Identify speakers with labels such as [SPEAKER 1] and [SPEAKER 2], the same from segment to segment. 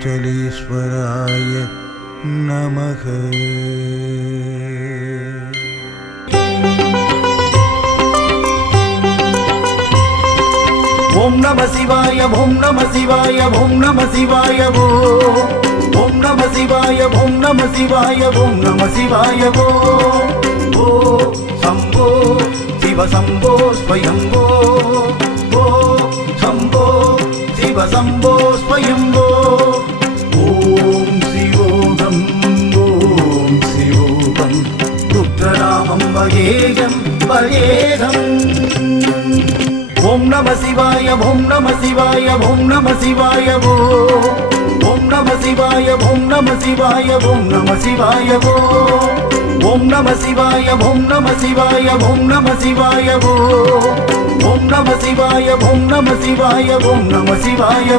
[SPEAKER 1] அருணாச்சலீஸ்வராய நமக. ஓம் நம சிவாய ஓம் நம சிவாய ஓம் நம சிவாய ஓ. ஓம் நம சிவாய ஓம் நம சிவாய ஓம் நம சிவாய ஓ சம்போ சிவ சம்போ ஸ்வயம்போ. ஓ சம்போ சிவ சம்போ ஸ்வயம்போ. ருத்ரநாமம் வகேகம் வகேகம் ஓம் நம சிவாய ஓம் நம சிவாய ஓம் நம சிவாய ஓ ஓம் நம சிவாய ஓம் நம சிவாய ஓம் நம சிவாய ஓ ஓம் நம சிவாய ஓம் நம சிவாய ஓம் நம சிவாய ஓ ஓம் நம சிவாய ஓம் நம சிவாய ஓம் நம சிவாய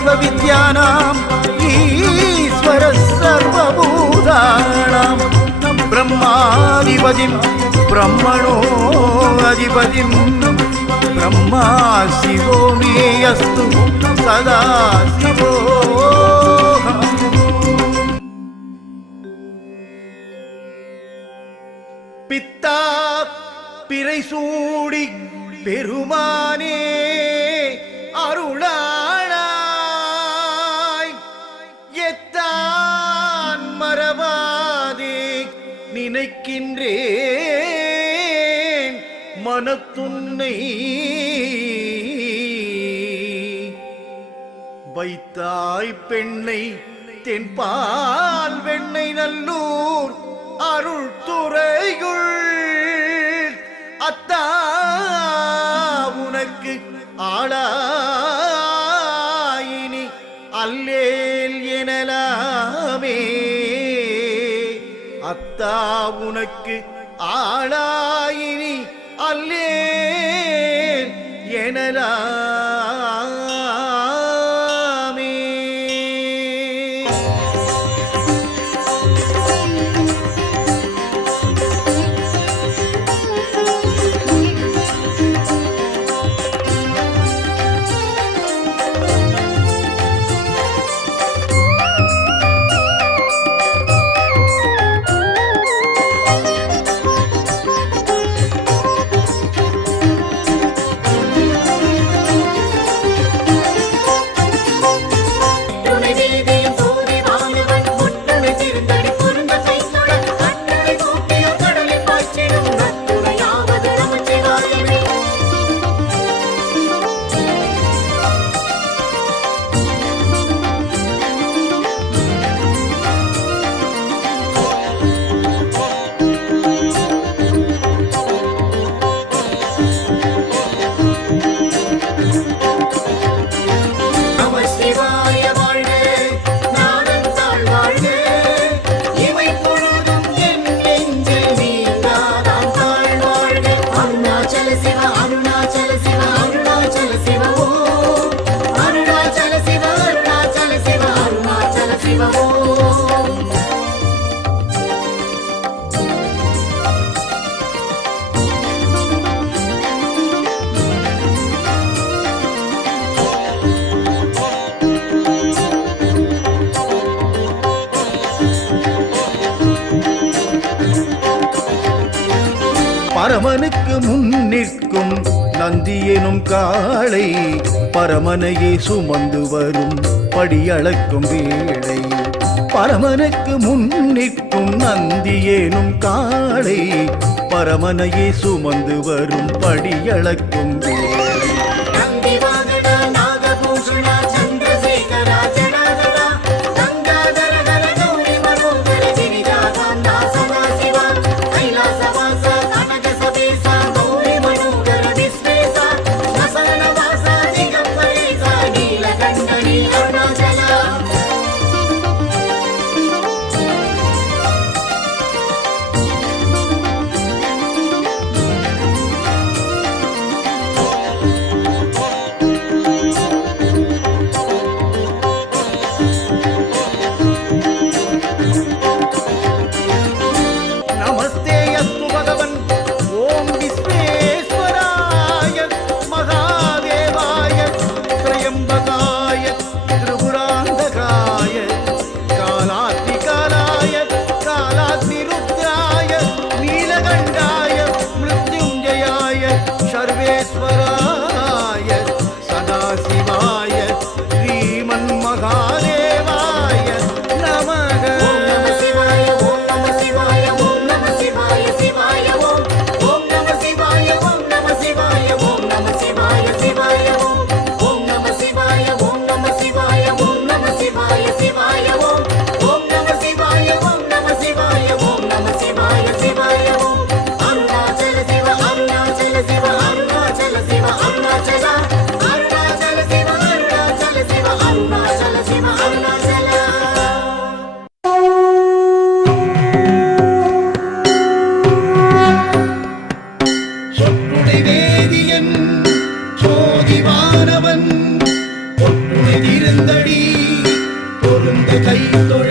[SPEAKER 1] சர்வ வித்யானாம் ஈஸ்வர சர்வபூதானாம். பிரம்மாதிபதிம் பிரம்மணோ அதிபதிம் பிரம்மா சிவோ மே அஸ்து சதா சிவோ பித்தா பிறை சூடி பெருமானே அருளா வைத்தாய் பெண்ணை தென்பால் வெண்ணை நல்லூர் அருள் துறையுள். அத்தா உனக்கு ஆளாயினி அல்லேல் எனலாமே. அத்தா உனக்கு ஆளாயினி பரமனுக்கு முன்னிற்கும் நந்தி எனும் காளை பரமனையே சுமந்து வரும் படியளக்கும் வேளை. பரமனுக்கு முன்னிற்கும் நந்தி எனும் காளை பரமனையே சுமந்து வரும் படியளக்கும்
[SPEAKER 2] decaído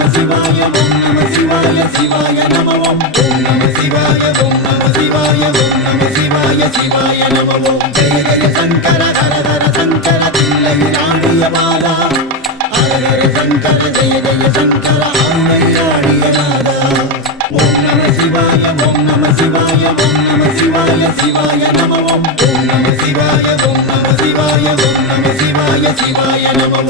[SPEAKER 2] நம சிவாய ஓம் நம சிவாய சிவாய நம ஓம் ஓம் நம சிவாய ஓம் நம சிவாய ஓம் நம சிவாய சிவாய நம ஓம்
[SPEAKER 1] ஜெய சங்கர ஹர ஹர சங்கர தில்லை நாடிய பாலா ஹர சங்கர ஜெய ஜெய சங்கர அருளை நாடிய நாதா ஓம் நம சிவாய ஓம் நம சிவாய ஓம் நம சிவாய சிவாய நம ஓம் ஓம் நம சிவாய ஓம் நம சிவாய ஓம் நம சிவாய சிவாய நம ஓம்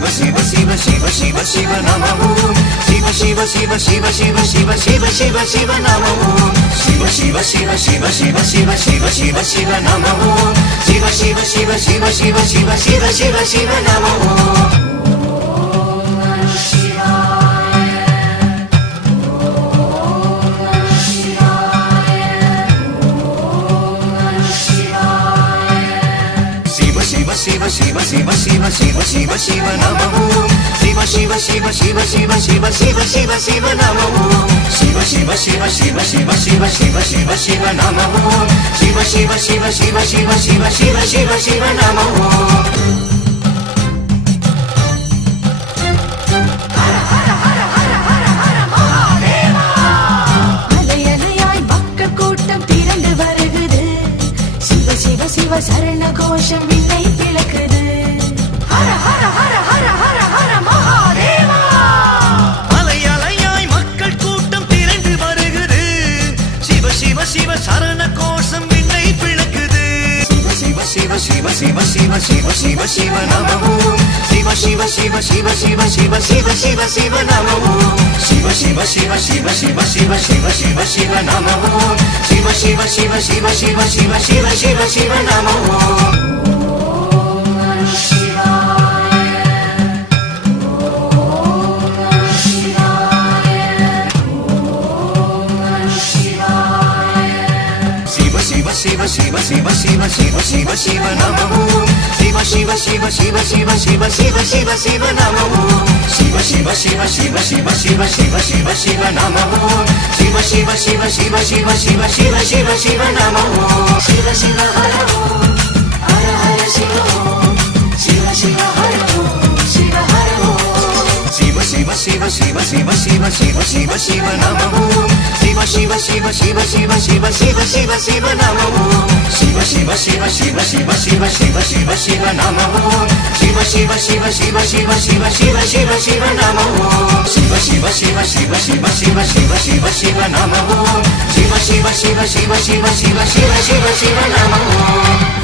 [SPEAKER 3] சிவ சிவ சிவ சிவ சிவ சிவ நம ஓம் சிவ சிவ சிவ சிவ சிவ சிவ சிவ சிவ சிவ நம ஓம் சிவ சிவ சிவ சிவ சிவ சிவ சிவ சிவ சிவ நம ஓம் சிவ சிவ சிவ சிவ சிவ சிவ சிவ சிவ சிவ சிவ நம ஓம் சிவ சிவ சிவ சிவ சிவ சிவ நம ஓம் சிவ சிவ சிவ சிவ சிவ சிவ
[SPEAKER 4] சிவ சிவ சிவ நம ஓம் சிவ சிவ சிவ சிவ சிவ சிவ சிவ சிவ சிவ நம ஓம்
[SPEAKER 3] சிவ சிவ சிவ சிவ சிவ சிவ சிவ சிவ சிவ நம ஓம் சரண கோஷம் சிவ சிவ சிவ சிவ நம ஓம் சிவ சிவ சிவ சிவ சிவ சிவ சிவ சிவ சிவ நம ஓம் சிவ சிவ சிவ சிவ சிவ சிவ சிவ சிவ சிவ நம ஓம் சிவ சிவ சிவ சிவ சிவ சிவ சிவ சிவ சிவ நம ஓம் சிவ சிவ சிவ சிவ சிவ சிவ சிவ சிவ சிவ நம ஓம் சிவ சிவ சிவ சிவ சிவ சிவ சிவ சிவ சிவ நம ஓம் சிவ சிவ சிவ சிவ சிவ சிவ சிவ சிவ சிவ நம ஓம் சிவ சிவ சிவ சிவ சிவ சிவ சிவ சிவ சிவ நம ஓம்
[SPEAKER 4] சிவ சிவ ஹர ஓம் ஹர ஹர சிவ ஓம் சிவ சிவ ஹர ஓம் சிவ ஹர ஓம்
[SPEAKER 3] சிவ சிவ சிவ சிவ சிவ சிவ சிவ சிவ சிவ நம ஓம் சிவ சிவ சிவ சிவ சிவ சிவ சிவ சிவ சிவ நம ஓம் சிவ சிவ சிவ சிவ சிவ சிவ சிவ சிவ சிவ நம ஓம் சிவ சிவ சிவ சிவ சிவ சிவ சிவ சிவ சிவ நம ஓம் சிவ சிவ